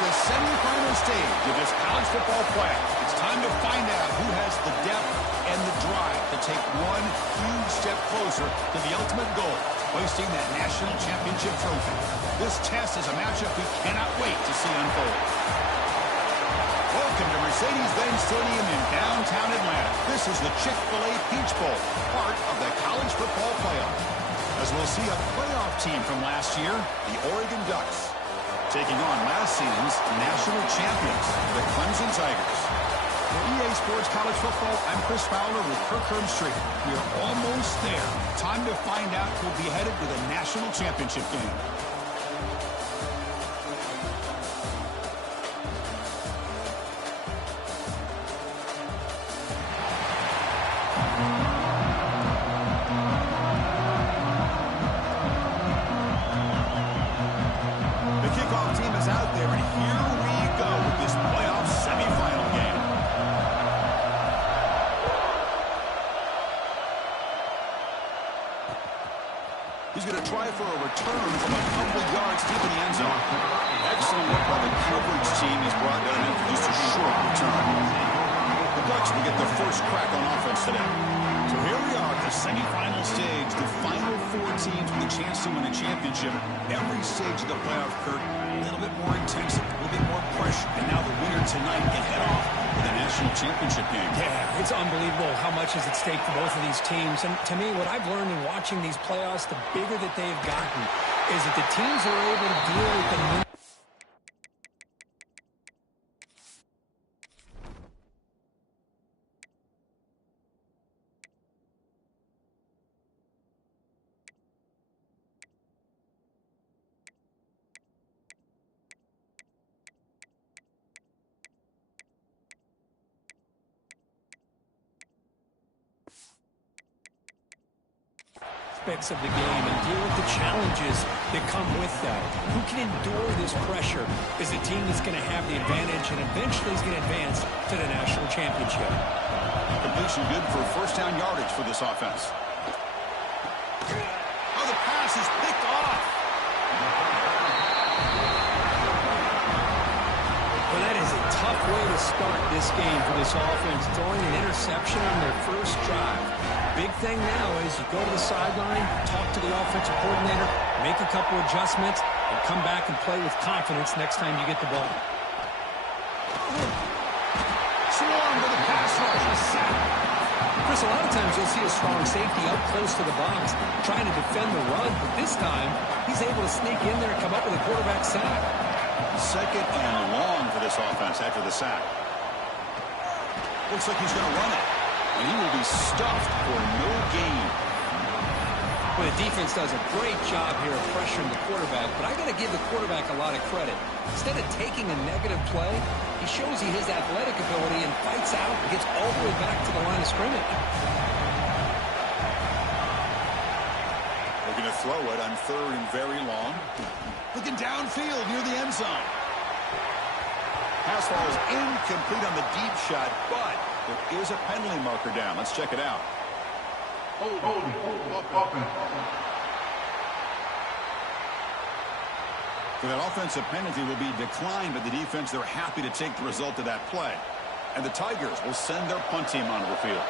the semifinal stage of this college football playoff. It's time to find out who has the depth and the drive to take one huge step closer to the ultimate goal, hoisting that national championship trophy. This test is a matchup we cannot wait to see unfold. Welcome to Mercedes-Benz Stadium in downtown Atlanta. This is the Chick-fil-A Peach Bowl, part of the college football playoff. As we'll see a playoff team from last year, the Oregon Ducks, taking on last season's national champions, the Clemson Tigers. For EA Sports College Football, I'm Chris Fowler with Kirk Herbstreit. We are almost there. Time to find out who'll be headed to the national championship game. He's going to try for a return from a couple yards deep in the end zone. Excellent work by the coverage team. He's brought down in for just a short return. The Bucs will get their first crack on offense today. So here we are at the semifinal stage, the final four teams with a chance to win a championship. Every stage of the playoff, Kirk, a little bit more intensity, a little bit more pressure. And now the winner tonight can head off with a national championship game. Yeah, it's unbelievable how much is at stake for both of these teams. And to me, what I've learned in watching these playoffs, the bigger that they've gotten, is that the teams are able to deal with the aspects of the game and deal with the challenges that come with that. Who can endure this pressure is the team that's going to have the advantage and eventually is going to advance to the national championship. Completion good for first down yardage for this offense. Oh, the pass is picked off. Well, that is a tough way to start this game for this offense, throwing an interception on their first drive. Big thing now is you go to the sideline, talk to the offensive coordinator, make a couple adjustments, and come back and play with confidence next time you get the ball. Swarm to the pass rush, a sack. Chris, a lot of times you'll see a strong safety up close to the box trying to defend the run, but this time he's able to sneak in there and come up with a quarterback sack. Second and long for this offense after the sack. Looks like he's going to run it. And he will be stuffed for no gain. Well, the defense does a great job here of pressuring the quarterback, but I got to give the quarterback a lot of credit. Instead of taking a negative play, he shows he has athletic ability and fights out and gets all the way back to the line of scrimmage. Looking to throw it on third and very long. Looking downfield near the end zone. Pass ball is incomplete on the deep shot, but there is a penalty marker down. Let's check it out. So that offensive penalty will be declined by the defense. They're happy to take the result of that play. And the Tigers will send their punt team onto the field.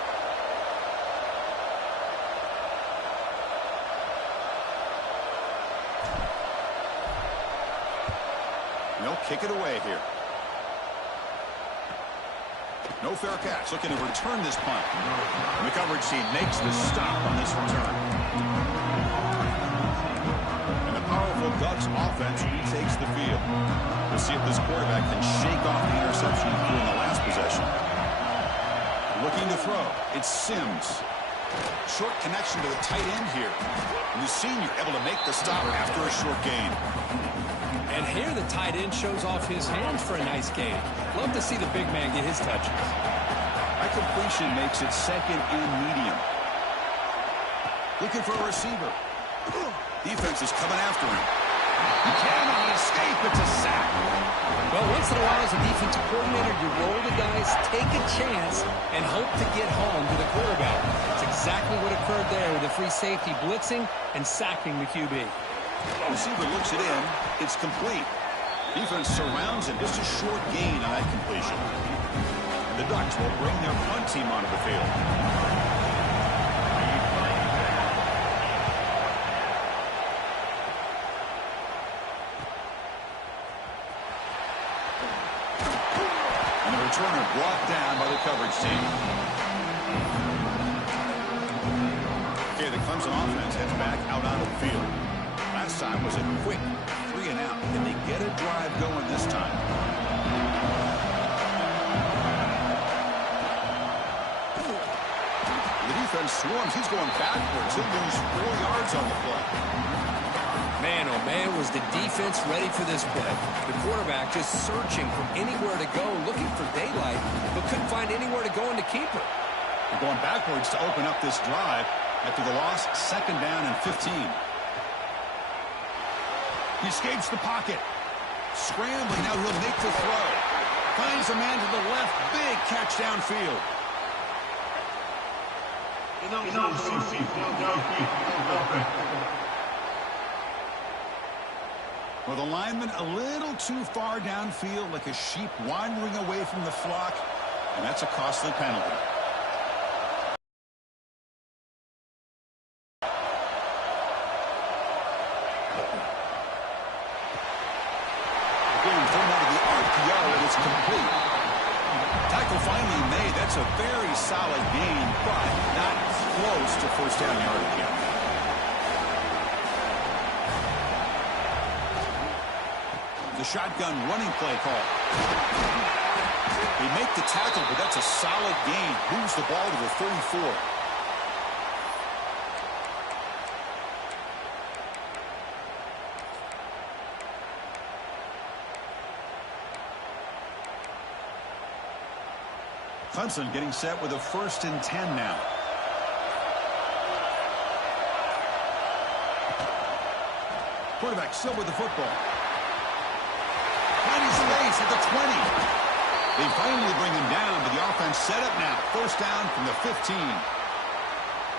And they'll kick it away here. No fair catch. Looking to return this punt. And the coverage team makes the stop on this return. And the powerful Ducks offense retakes the field. We'll see if this quarterback can shake off the interception he threw in the last possession. Looking to throw. It's Sims. Short connection to the tight end here. And the senior able to make the stop after a short gain. And here the tight end shows off his hands for a nice gain. Love to see the big man get his touches. That completion makes it second and medium. Looking for a receiver. Defense is coming after him. He cannot escape. It's a sack. Well, once in a while as a defensive coordinator, you roll the dice, take a chance, and hope to get home to the quarterback. That's exactly what occurred there with the free safety blitzing and sacking the QB. Receiver looks it in. It's complete. Defense surrounds him. Just a short gain on that completion. And the Ducks will bring their punt team onto the field. And the returner brought down by the coverage team. Okay, the Clemson offense heads back out onto the field. Last time was a quick 3-and-out. Can they get a drive going this time? The defense swarms. He's going backwards. He'll lose 4 yards on the play. Man, oh man, was the defense ready for this play. The quarterback just searching for anywhere to go, looking for daylight, but couldn't find anywhere to go in the keeper. They're going backwards to open up this drive after the loss, 2nd down and 15. He escapes the pocket. Scrambling, now he'll make the throw. Finds a man to the left. Big catch downfield. Well, the lineman a little too far downfield, like a sheep wandering away from the flock, and that's a costly penalty. Again, thrown out of the RPO, and it's complete. Tackle finally made. That's a very solid gain, but not close to first down yardage yet. The shotgun running play call. They make the tackle, but that's a solid gain. Moves the ball to the 34. Clemson getting set with a 1st and 10 now. Quarterback still with the football. Finding space at the 20. They finally bring him down, but the offense set up now. 1st down from the 15.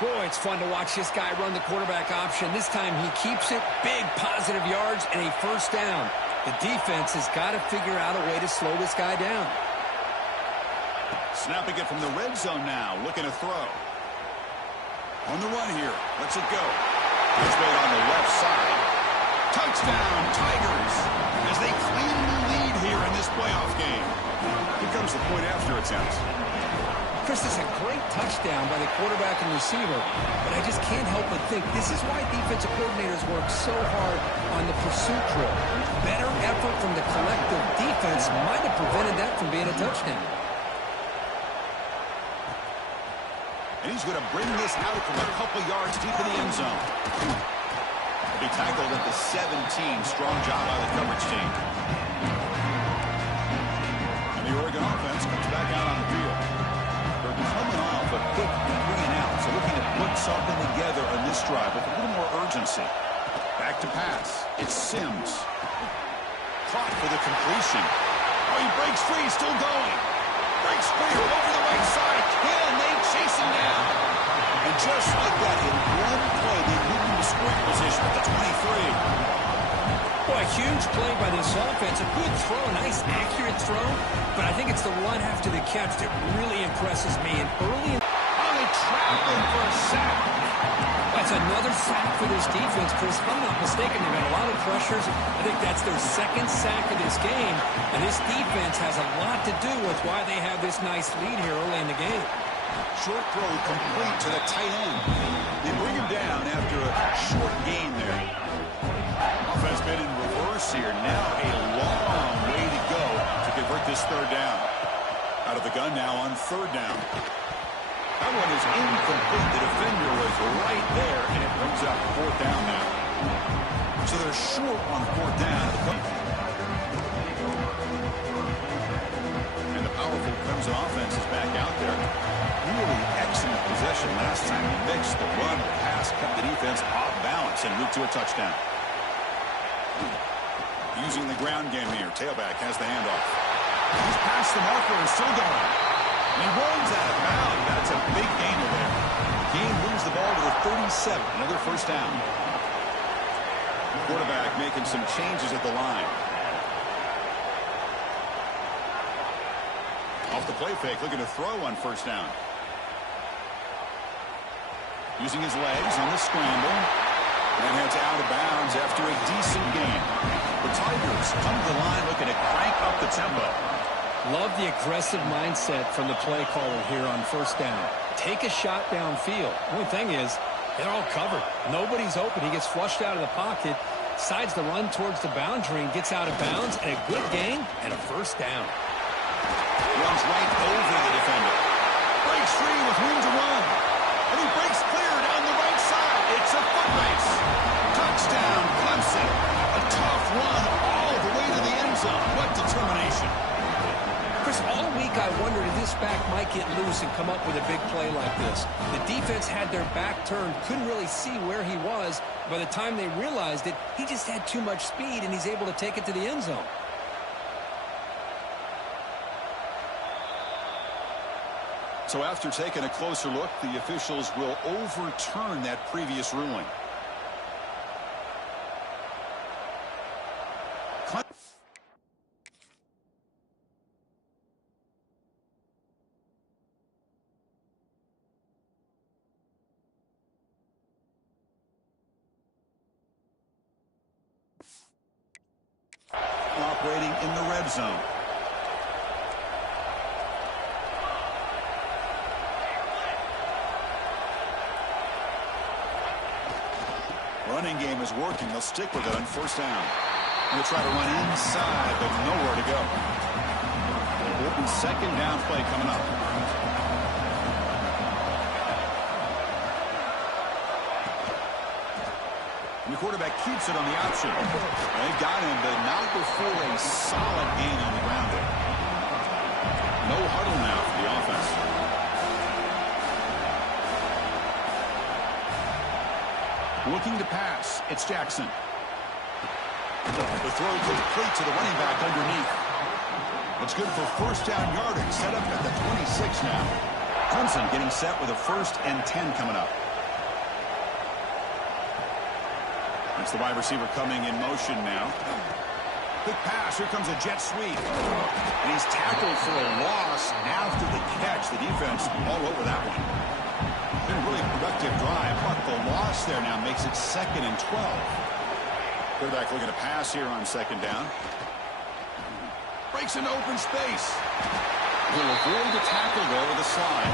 Boy, it's fun to watch this guy run the quarterback option. This time he keeps it. Big positive yards and a 1st down. The defense has got to figure out a way to slow this guy down. Snapping it from the red zone now. Looking to throw. On the run here. Lets it go. It's made on the left side. Touchdown, Tigers, as they claim the lead here in this playoff game. Here comes the point after attempt. Chris, this is a great touchdown by the quarterback and receiver, but I just can't help but think this is why defensive coordinators work so hard on the pursuit drill. Better effort from the collective defense might have prevented that from being a touchdown. And he's going to bring this out from a couple yards deep in the end zone. He tackled at the 17. Strong job by the coverage team. And the Oregon offense comes back out on the field. They're coming off a quick 3-and-out. So looking to put something together on this drive with a little more urgency. Back to pass. It's Sims. Caught for the completion. Oh, he breaks free. Still going. Breaks free over the right side. Can they chase him down? And just like that, in one play, they move into scoring position at the 23. Boy, huge play by this offense. A good throw, a nice accurate throw. But I think it's the run after the catch that really impresses me. And early in... Oh, they trapped him for a sack. That's another sack for this defense, Chris. If I'm not mistaken, they've got a lot of pressures. I think that's their 2nd sack of this game. And this defense has a lot to do with why they have this nice lead here early in the game. Short throw complete to the tight end. They bring him down after a short gain there. Offense been in reverse here. Now a long way to go to convert this 3rd down. Out of the gun now on 3rd down. That one is incomplete. The defender was right there, and it brings up 4th down now. So they're short on 4th down. And the powerful Clemson offense is back out there. Really excellent possession last time. He mixed the run, the pass, kept the defense off balance, and moved to a touchdown. Using the ground game here. Tailback has the handoff. He's past the marker and still going. And he runs out of bounds. That's a big gainer there. Game moves the ball to the 37. Another 1st down. The quarterback making some changes at the line. off the play fake, looking to throw on first down. Using his legs on the scramble. And heads out of bounds after a decent game. The Tigers come to the line looking to crank up the tempo. Love the aggressive mindset from the play caller here on first down. Take a shot downfield. The only thing is, they're all covered. Nobody's open. He gets flushed out of the pocket, decides to run towards the boundary and gets out of bounds, and a good gain and a first down. Runs right over the defender. Breaks free with room to run. And he breaks clear down the right side. It's a foot race. Touchdown, Clemson. A tough run all the way to the end zone. What determination. Chris, all week I wondered if this back might get loose and come up with a big play like this. The defense had their back turned, couldn't really see where he was. By the time they realized it, he just had too much speed, and he's able to take it to the end zone. So after taking a closer look, the officials will overturn that previous ruling. Operating in the red zone. Running game is working. They'll stick with it on first down. They'll try to run inside, but nowhere to go. Important second down play coming up. And the quarterback keeps it on the option. They got him, but not before a solid gain on the ground there. No huddle now for the offense. Looking to pass. It's Jackson. The throw complete to the running back underneath. It's good for first down yardage. Set up at the 26 now. Clemson getting set with a 1st and 10 coming up. It's the wide receiver coming in motion now. Quick pass. Here comes a jet sweep. And he's tackled for a loss after the catch. The defense all over that one. Been a really productive drive, but the loss there now makes it 2nd and 12. Quarterback looking to pass here on 2nd down. Breaks into open space. He'll avoid the tackle there with a slide.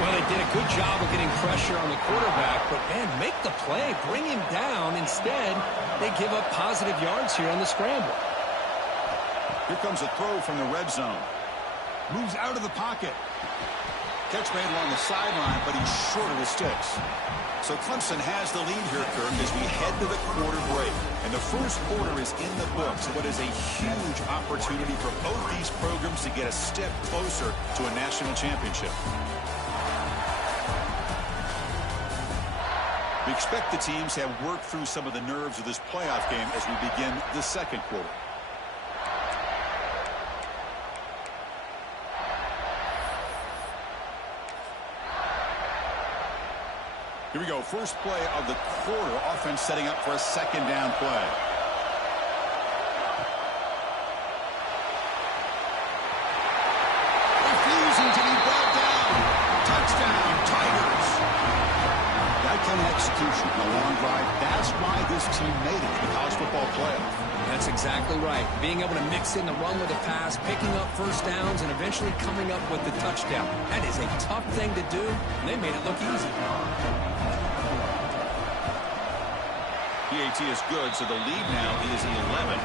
Well, they did a good job of getting pressure on the quarterback, but, man, make the play. Bring him down. Instead, they give up positive yards here on the scramble. Here comes a throw from the red zone. Moves out of the pocket. Catch made along the sideline, but he's short of the sticks. So Clemson has the lead here, Kirk, as we head to the quarter break. And the first quarter is in the books. What is a huge opportunity for both these programs to get a step closer to a national championship. We expect the teams have worked through some of the nerves of this playoff game as we begin the second quarter. Here we go. First play of the quarter. Offense setting up for a 2nd down play. Refusing to be brought down. Touchdown, Tigers. That kind of execution in a long drive. That's why this team made it to the college football playoff. That's exactly right. Being able to mix in the run with a pass, picking up first downs, and eventually coming up with the touchdown. That is a tough thing to do, and they made it look easy. PAT is good, so the lead now is 11.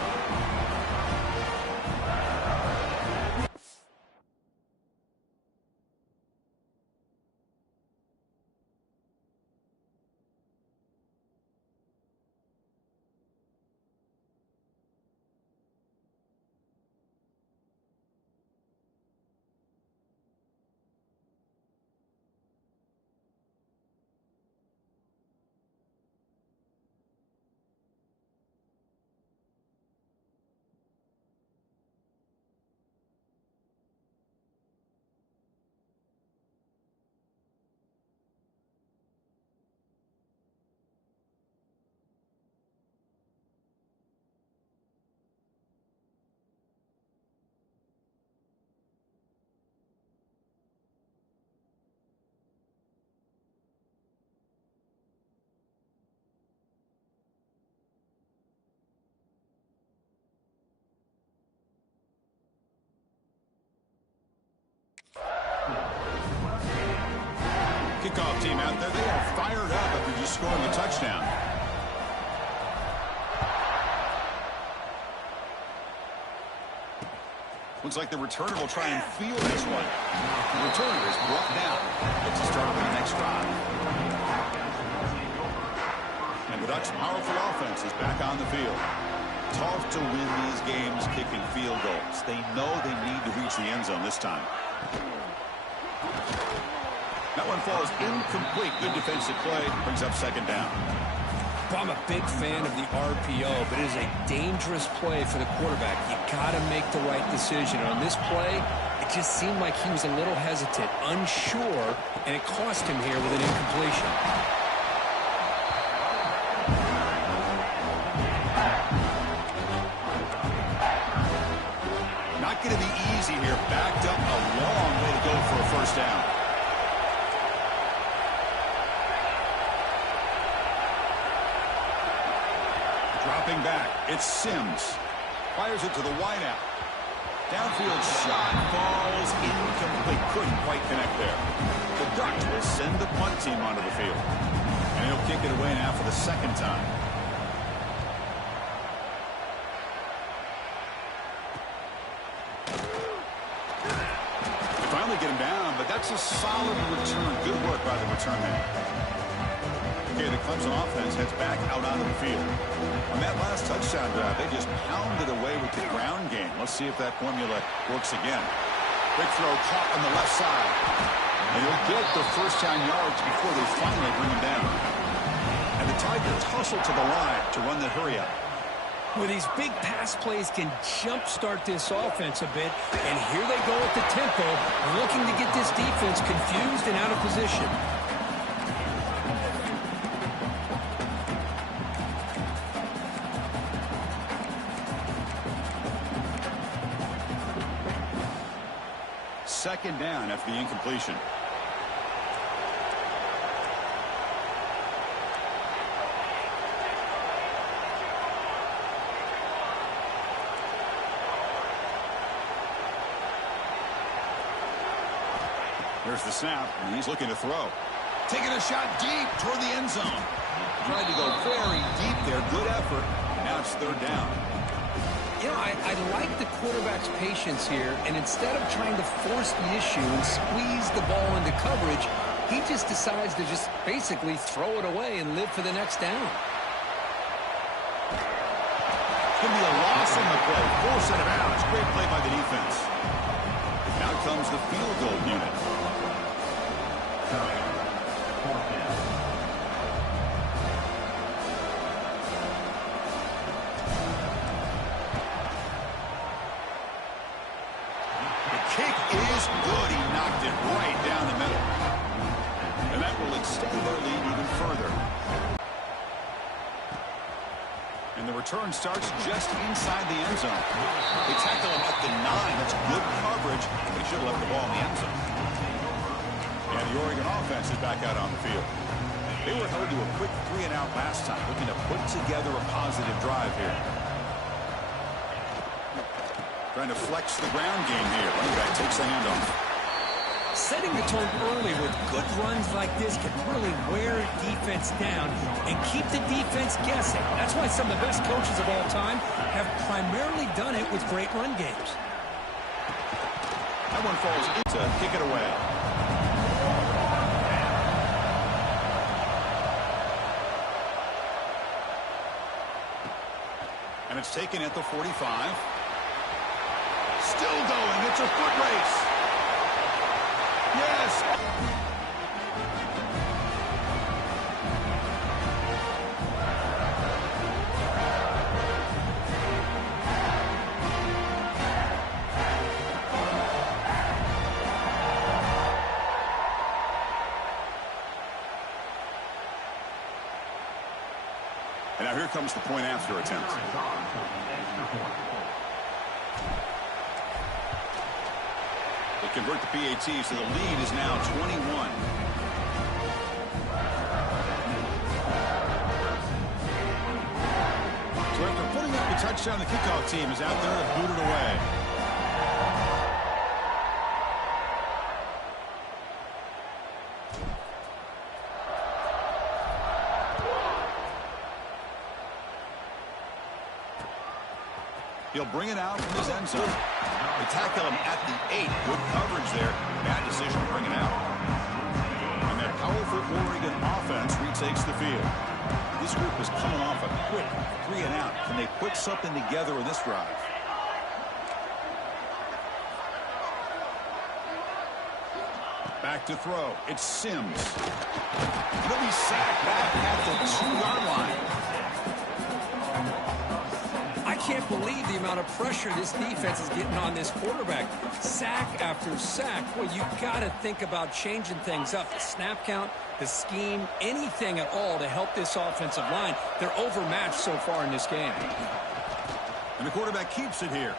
Kickoff team out there, they are fired up after just scoring a touchdown. Looks like the returner will try and field this one. The returner is brought down. Gets a start on the next drive. And the Ducks' powerful offense is back on the field. Tough to win these games kicking field goals. They know they need to reach the end zone this time. That one falls incomplete. Good defensive play. Brings up second down. I'm a big fan of the RPO, but it is a dangerous play for the quarterback. You got to make the right decision. On this play, it just seemed like he was a little hesitant, unsure, and it cost him here with an incompletion. Not going to be easy here. Backed up a long way to go for a first down. Dropping back, it's Sims. Fires it to the wideout. Downfield shot falls incomplete. Couldn't quite connect there. The Ducks will send the punt team onto the field. And he'll kick it away now for the second time. They finally get him down, but that's a solid return. Good work by the return man. Okay, the Clemson offense heads back out onto the field. On that last touchdown drive, they just pounded away with the ground game. Let's see if that formula works again. Big throw caught on the left side. And he'll get the first down yards before they finally bring him down. And the Tigers hustle to the line to run the hurry up. Well, these big pass plays can jumpstart this offense a bit. And here they go at the tempo, looking to get this defense confused and out of position. Second down after the incompletion. There's the snap, and he's looking to throw. Taking a shot deep toward the end zone. Trying to go very deep there. Good effort. Now it's third down. You know, I like the quarterback's patience here, and instead of trying to force the issue and squeeze the ball into coverage, he just decides to just basically throw it away and live for the next down. It's going to be a loss on the play. Force it out. It's a great play by the defense. Now comes the field goal unit. Kick is good. He knocked it right down the middle. And that will extend their lead even further. And the return starts just inside the end zone. They tackle him at the 9. That's good coverage. They should have left the ball in the end zone. And the Oregon offense is back out on the field. They were held to a quick 3-and-out last time, looking to put together a positive drive here. Trying to flex the ground game here. Running back takes the handoff. Setting the tone early with good runs like this can really wear defense down and keep the defense guessing. That's why some of the best coaches of all time have primarily done it with great run games. That one falls in to kick it away. And it's taken at the 45. Still going. It's a foot race. Yes. And now here comes the point after attempt. They convert the PAT, so the lead is now 21. So after putting up the touchdown, the kickoff team is out there to boot it away. He'll bring it out from his end zone. They tackle him at the 8. Good coverage there. Bad decision to bring it out. And that powerful Oregon offense retakes the field. This group is coming off a quick 3 and out. Can they put something together in this drive? Back to throw. It's Sims. He'll be sacked back at the 2-yard line. I can't believe the amount of pressure this defense is getting on this quarterback. Sack after sack. Well, you got to think about changing things up. The snap count, the scheme, anything at all to help this offensive line. They're overmatched so far in this game. And the quarterback keeps it here.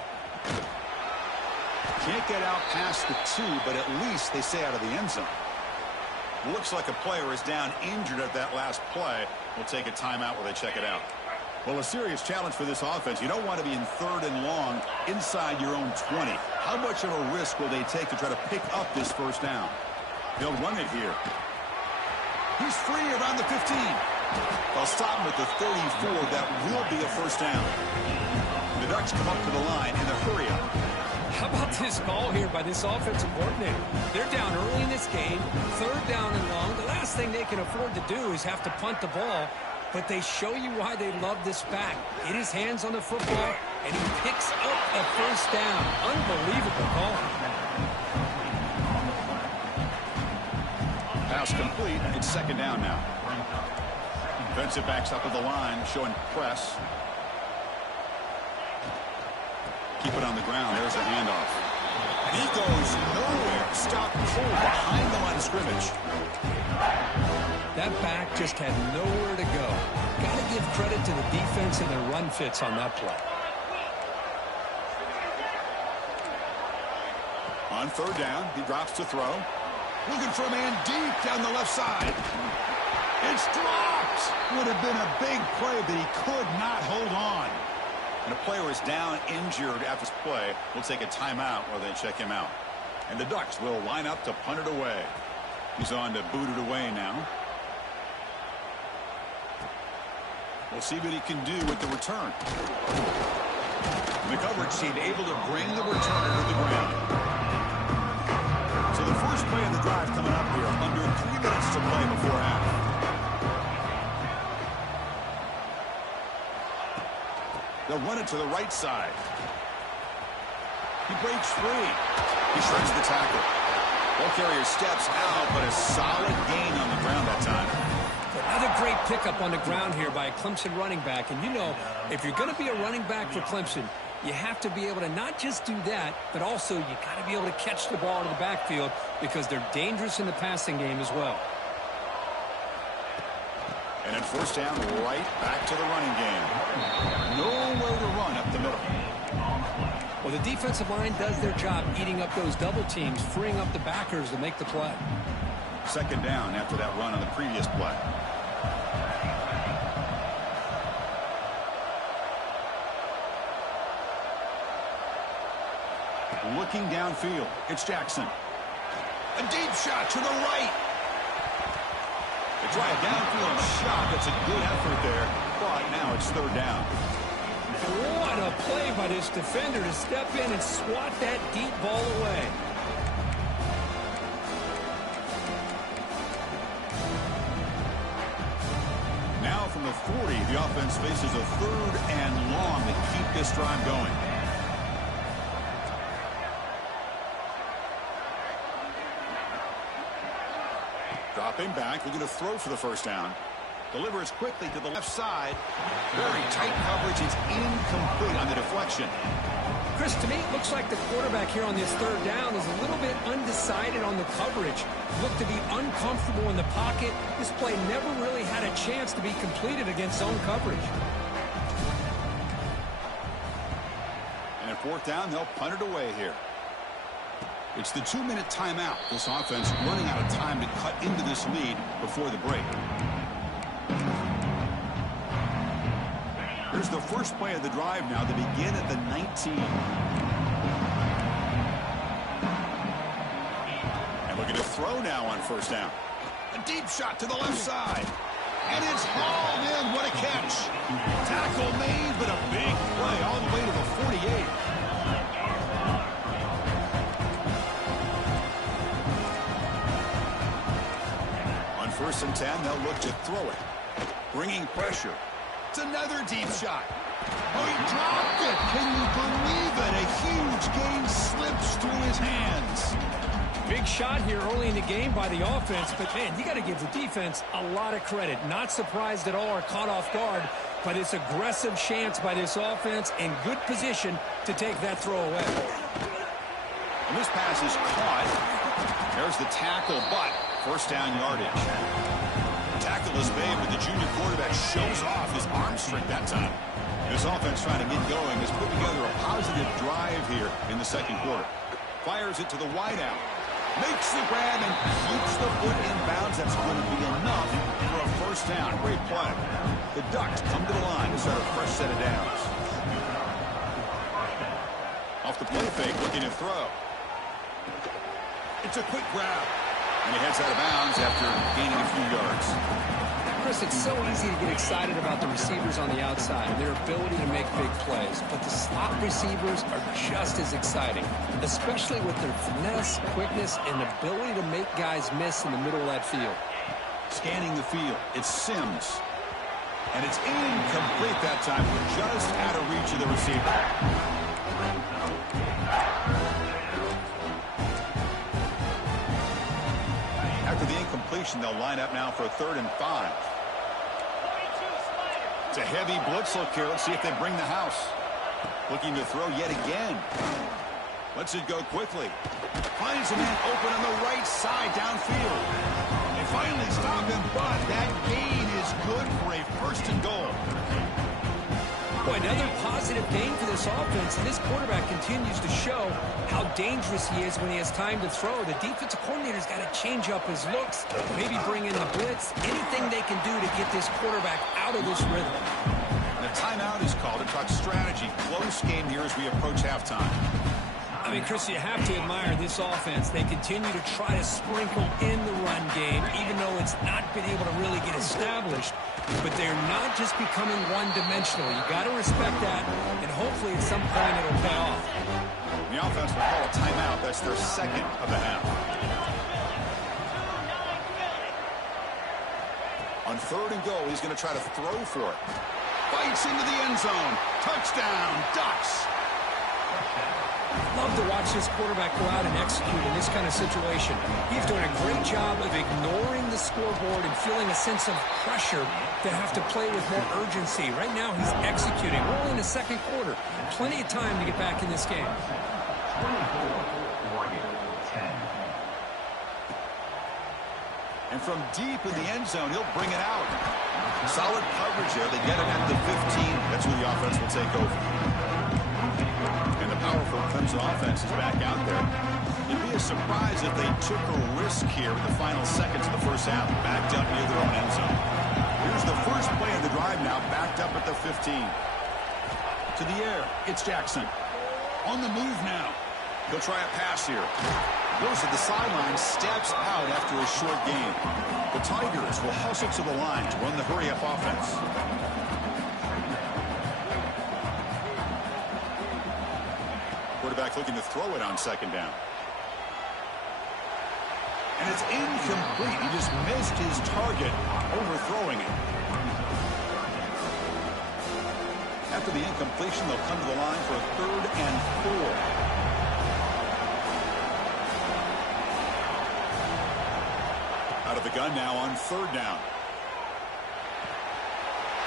Can't get out past the 2, but at least they stay out of the end zone. Looks like a player is down injured at that last play. We'll take a timeout while they check it out. Well, a serious challenge for this offense. You don't want to be in 3rd and long inside your own 20. How much of a risk will they take to try to pick up this first down? They'll run it here. He's free around the 15. They'll stop him at the 34. That will be a first down. The Ducks come up to the line in a hurry up. How about this call here by this offensive coordinator? They're down early in this game, 3rd down and long. The last thing they can afford to do is have to punt the ball, but they show you why they love this back. Get his hands on the football, and he picks up a first down. Unbelievable call. Pass complete. It's 2nd down now. Defensive backs up at the line, showing press. Keep it on the ground. There's the handoff. And he goes nowhere. Stop cold behind the line of scrimmage. That back just had nowhere to go. Got to give credit to the defense and their run fits on that play. On 3rd down, he drops to throw. Looking for a man deep down the left side. It's dropped. Would have been a big play, but he could not hold on. And a player is down injured after this play. We'll take a timeout while they check him out. And the Ducks will line up to punt it away. He's on to boot it away now. We'll see what he can do with the return. And the coverage team able to bring the returner to the ground. So the first play of the drive coming up here. Under 3 minutes to play before half. They'll run it to the right side. He breaks free. He shreds the tackle. Ball carrier steps out, but a solid gain on the ground that time. Another great pickup on the ground here by a Clemson running back. And you know, if you're going to be a running back for Clemson, you have to be able to not just do that, but also you got to be able to catch the ball in the backfield because they're dangerous in the passing game as well. And then 1st down, right back to the running game. Nowhere to run up the middle. Well, the defensive line does their job eating up those double teams, freeing up the backers to make the play. 2nd down after that run on the previous play. Looking downfield, it's Jackson. A deep shot to the right. They try a downfield shot. That's a good effort there, but now it's 3rd down. What a play by this defender to step in and swat that deep ball away. Now from the 40, the offense faces a 3rd and long to keep this drive going. Dropping back, looking to throw for the first down. Delivers quickly to the left side. Very tight coverage. It's incomplete on the deflection. Chris, to me, it looks like the quarterback here on this 3rd down is a little bit undecided on the coverage. Looked to be uncomfortable in the pocket. This play never really had a chance to be completed against zone coverage. And at 4th down, they'll punt it away here. It's the 2-minute timeout. This offense running out of time to cut into this lead before the break. Here's the first play of the drive now. They begin at the 19. And looking to throw now on 1st down. A deep shot to the left side. And it's hauled in. What a catch. Tackle made, but a big play all the way to the 48. First and 10, they'll look to throw it. Bringing pressure. It's another deep shot. Oh, he dropped it. Can you believe it? A huge gain slips through his hands. Big shot here early in the game by the offense, but, man, you got to give the defense a lot of credit. Not surprised at all or caught off guard by this aggressive chance by this offense in good position to take that throw away. And this pass is caught. There's the tackle, but first down yardage. Tackle is made, but the junior quarterback shows off his arm strength that time. This offense trying to get going has put together a positive drive here in the second quarter. Fires it to the wideout. Makes the grab and keeps the foot in bounds. That's going to be enough for a first down. Great play. The Ducks come to the line to start a fresh set of downs. Off the play fake, looking to throw. It's a quick grab. And he heads out of bounds after gaining a few yards. Chris, it's so easy to get excited about the receivers on the outside and their ability to make big plays. But the slot receivers are just as exciting, especially with their finesse, quickness, and ability to make guys miss in the middle of that field. Scanning the field, it's Sims. And it's incomplete that time. We're just out of reach of the receiver. After the incompletion, they'll line up now for a 3rd and 5. It's a heavy blitz look here. Let's see if they bring the house. Looking to throw yet again. Lets it go quickly. Finds a man open on the right side downfield. They finally stop him, but that gain is good for a 1st and goal. Boy, another positive gain for this offense, and this quarterback continues to show how dangerous he is when he has time to throw. The defensive coordinator's got to change up his looks, maybe bring in the blitz, anything they can do to get this quarterback out of this rhythm. And a timeout is called to talk strategy. Close game here as we approach halftime. I mean, Chris, you have to admire this offense. They continue to try to sprinkle in the run game, even though it's not been able to really get established. But they're not just becoming one-dimensional. You got to respect that, and hopefully at some point it'll pay off. The offense will call a timeout. That's their 2nd of the half. On 3rd and goal, he's going to try to throw for it. Bites into the end zone. Touchdown, Ducks. Love to watch this quarterback go out and execute in this kind of situation. He's doing a great job of ignoring the scoreboard and feeling a sense of pressure to have to play with more urgency. Right now, he's executing. We're only in the second quarter. Plenty of time to get back in this game. And from deep in the end zone, he'll bring it out. Solid coverage there. They get it at the 15. That's where the offense will take over. And the powerful Clemson offense is back out there. It'd be a surprise if they took a risk here in the final seconds of the first half, backed up near their own end zone. Here's the first play of the drive now, backed up at the 15. To the air, it's Jackson. On the move now. He'll try a pass here. Goes to the sideline, steps out after a short game. The Tigers will hustle to the line to run the hurry-up offense. Quarterback looking to throw it on 2nd down. And it's incomplete. He just missed his target, overthrowing it. After the incompletion, they'll come to the line for a 3rd and 4. Out of the gun now on 3rd down.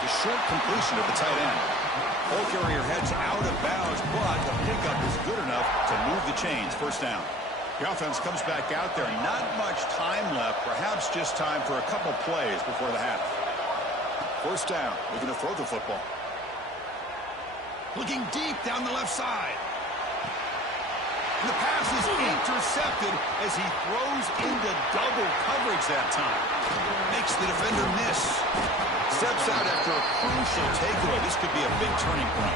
The short completion of the tight end. Ball carrier heads out of bounds, but the pickup is good enough to move the chains. 1st down. The offense comes back out there. Not much time left. Perhaps just time for a couple plays before the half. 1st down. Looking to throw the football. Looking deep down the left side. And the pass is intercepted as he throws into double coverage that time. Makes the defender miss. Steps out after a crucial takeaway. This could be a big turning point.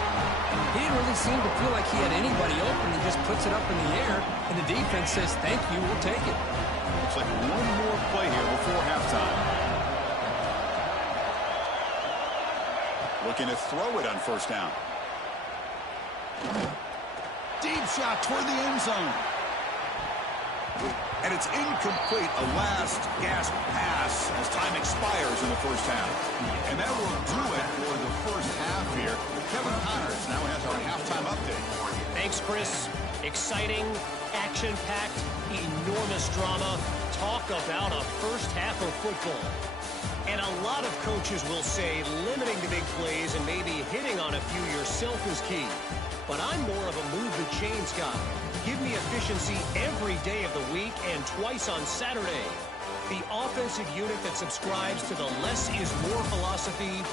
He didn't really seem to feel like he had anybody open. He just puts it up in the air, and the defense says, thank you, we'll take it. Looks like one more play here before halftime. Looking to throw it on 1st down. Deep shot toward the end zone. And it's incomplete, a last gasp pass as time expires in the first half. And that will do it for the first half here. Kevin Connors now has our halftime update. Thanks, Chris. Exciting, action-packed, enormous drama. Talk about a first half of football. And a lot of coaches will say limiting the big plays and maybe hitting on a few yourself is key. But I'm more of a move the chains guy. Give me efficiency every day of the week and twice on Saturday. The offensive unit that subscribes to the less is more philosophy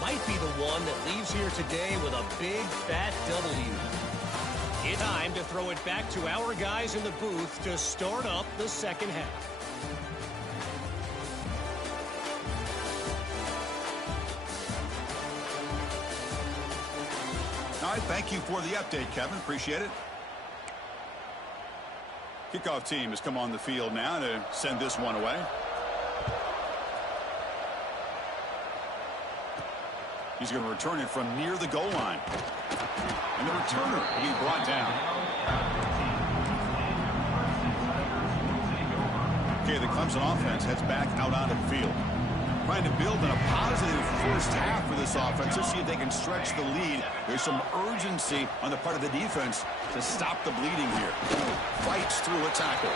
might be the one that leaves here today with a big, fat W. It's time to throw it back to our guys in the booth to start up the second half. All right, thank you for the update, Kevin. Appreciate it. Kickoff team has come on the field now to send this one away. He's going to return it from near the goal line. And the returner will be brought down. Okay, the Clemson offense heads back out onto the field. Trying to build on a positive first half for this offense to see if they can stretch the lead. There's some urgency on the part of the defense to stop the bleeding here. Fights through a tackle.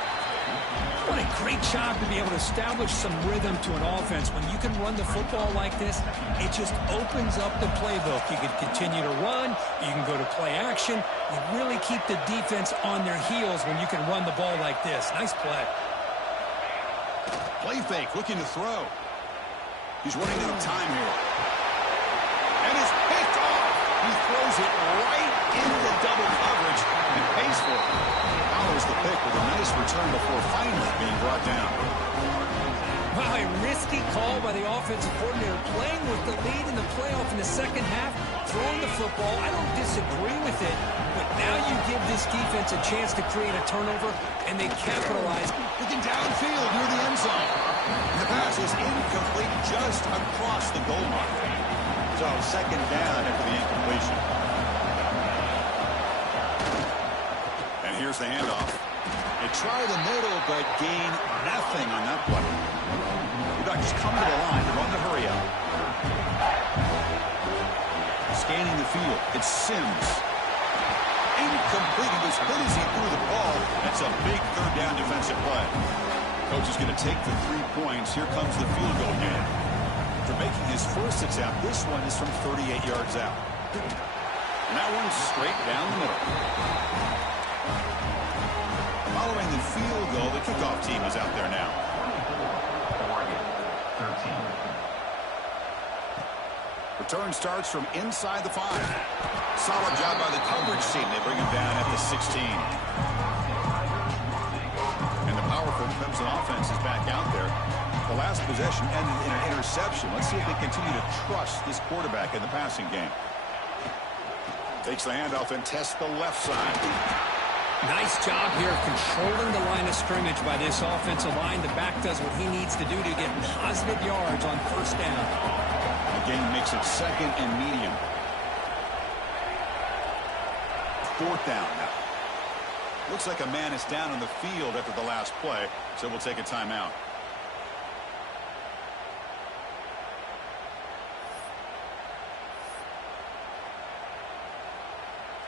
What a great job to be able to establish some rhythm to an offense. When you can run the football like this, it just opens up the playbook. You can continue to run. You can go to play action. You really keep the defense on their heels when you can run the ball like this. Nice play. Play fake, looking to throw. He's running out of time here. And it's picked off. He throws it right into double coverage and pays for it. Follows the pick with a nice return before finally being brought down. Wow, a risky call by the offensive coordinator, playing with the lead in the playoff in the second half, throwing the football. I don't disagree with it, but now you give this defense a chance to create a turnover, and they capitalize. Looking downfield near the end zone. And the pass is incomplete just across the goal line. So second down after the incompletion. And here's the handoff. They try the middle, but gain nothing on that play. The Ducks come to the line to run the hurry out. Scanning the field, it's Sims. Incomplete. He was hit as he threw the ball. That's a big third down defensive play. Coach is going to take the 3 points. Here comes the field goal game. After making his first attempt, this one is from 38 yards out. And that one's straight down the middle. Following the field goal, the kickoff team is out there now. Return starts from inside the 5. Solid job by the coverage team. They bring him down at the 16. And the powerful Clemson offense is back out there. The last possession ended in an interception. Let's see if they continue to trust this quarterback in the passing game. Takes the handoff and tests the left side. Nice job here of controlling the line of scrimmage by this offensive line. The back does what he needs to do to get positive yards on first down. Again, makes it second and medium. Fourth down now. Looks like a man is down on the field after the last play, so we'll take a timeout.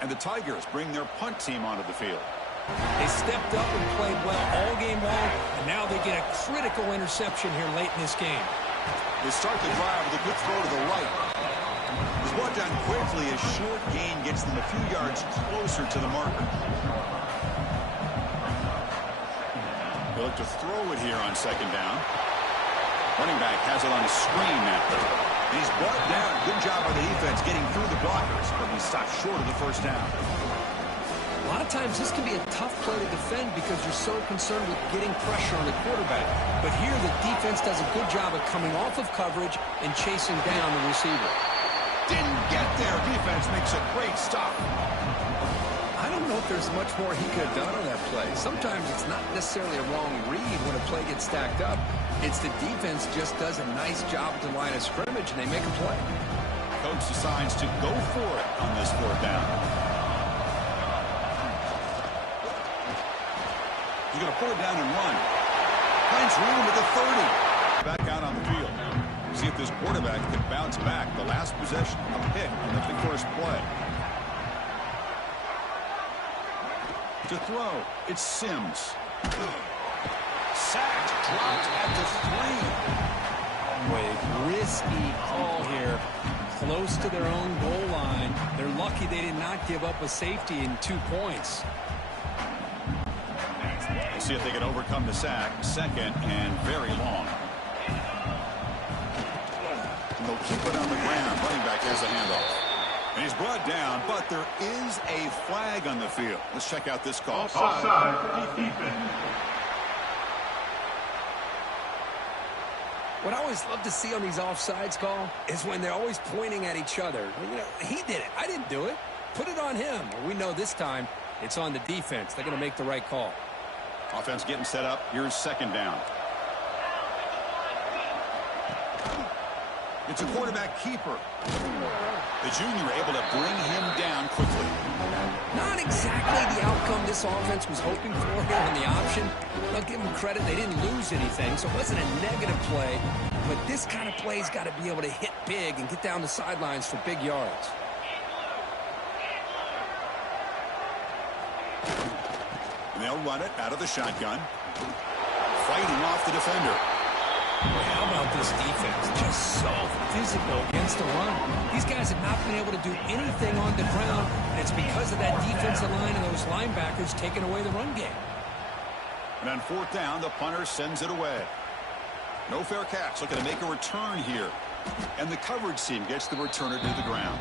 And the Tigers bring their punt team onto the field. They stepped up and played well all game long, and now they get a critical interception here late in this game. They start the drive with a good throw to the right. It's brought down quickly as short gain gets them a few yards closer to the marker. They look to throw it here on second down. Running back has it on a screen now. He's brought down. Good job by the defense getting through the blockers, but he stopped short of the first down. A lot of times this can be a tough play to defend because you're so concerned with getting pressure on the quarterback. But here the defense does a good job of coming off of coverage and chasing down the receiver. Didn't get there. Defense makes a great stop. I don't know if there's much more he could have done on that play. Sometimes it's not necessarily a wrong read when a play gets stacked up. It's the defense just does a nice job at the line of scrimmage, and they make a play. Coach decides to go for it on this fourth down. He's going to pull it down and run. Finds room at the 30. Back out on the field. See if this quarterback can bounce back. The last possession, a pick on the first play. To throw, it's Sims. Sacked, dropped at the 3. A risky call here. Close to their own goal line. They're lucky they did not give up a safety in 2 points. We'll see if they can overcome the sack. Second and very long. And they'll keep it on the ground. Running back has a handoff. And he's brought down, but there is a flag on the field. Let's check out this call. Offside, defense. What I always love to see on these offsides call is when they're always pointing at each other. You know, he did it. I didn't do it. Put it on him. We know this time it's on the defense. They're going to make the right call. Offense getting set up. Here's second down. It's a quarterback keeper. The junior able to bring him down quickly. Not exactly the outcome this offense was hoping for here on the option. I'll give them credit. They didn't lose anything, so it wasn't a negative play. But this kind of play's got to be able to hit big and get down the sidelines for big yards. And they'll run it out of the shotgun. Fighting off the defender. Boy, how about this defense? Just so physical against the run. These guys have not been able to do anything on the ground, and it's because of that defensive line and those linebackers taking away the run game. And on fourth down, the punter sends it away. No fair catch. Looking to make a return here. And the coverage team gets the returner to the ground.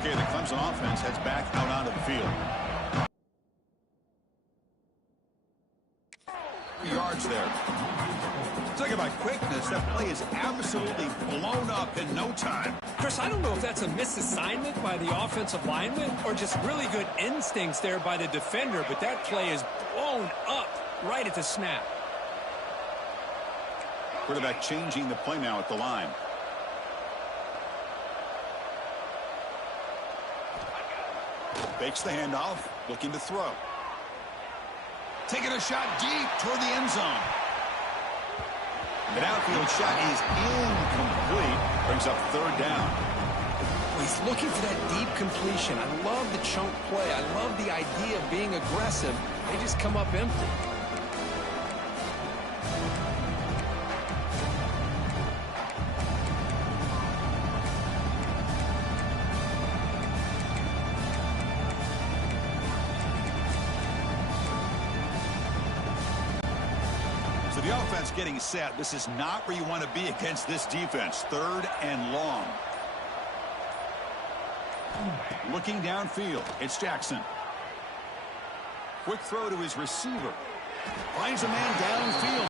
Okay, the Clemson offense heads back out onto the field. Yards there. Talking about quickness, that play is absolutely blown up in no time. Chris, I don't know if that's a misassignment by the offensive lineman or just really good instincts there by the defender, but that play is blown up right at the snap. Quarterback changing the play now at the line. Fakes the handoff, looking to throw. Taking a shot deep toward the end zone. An outfield shot is incomplete. Brings up third down. He's looking for that deep completion. I love the chunk play. I love the idea of being aggressive. They just come up empty. The offense getting set. This is not where you want to be against this defense. Third and long. Looking downfield. It's Jackson. Quick throw to his receiver. Finds a man downfield.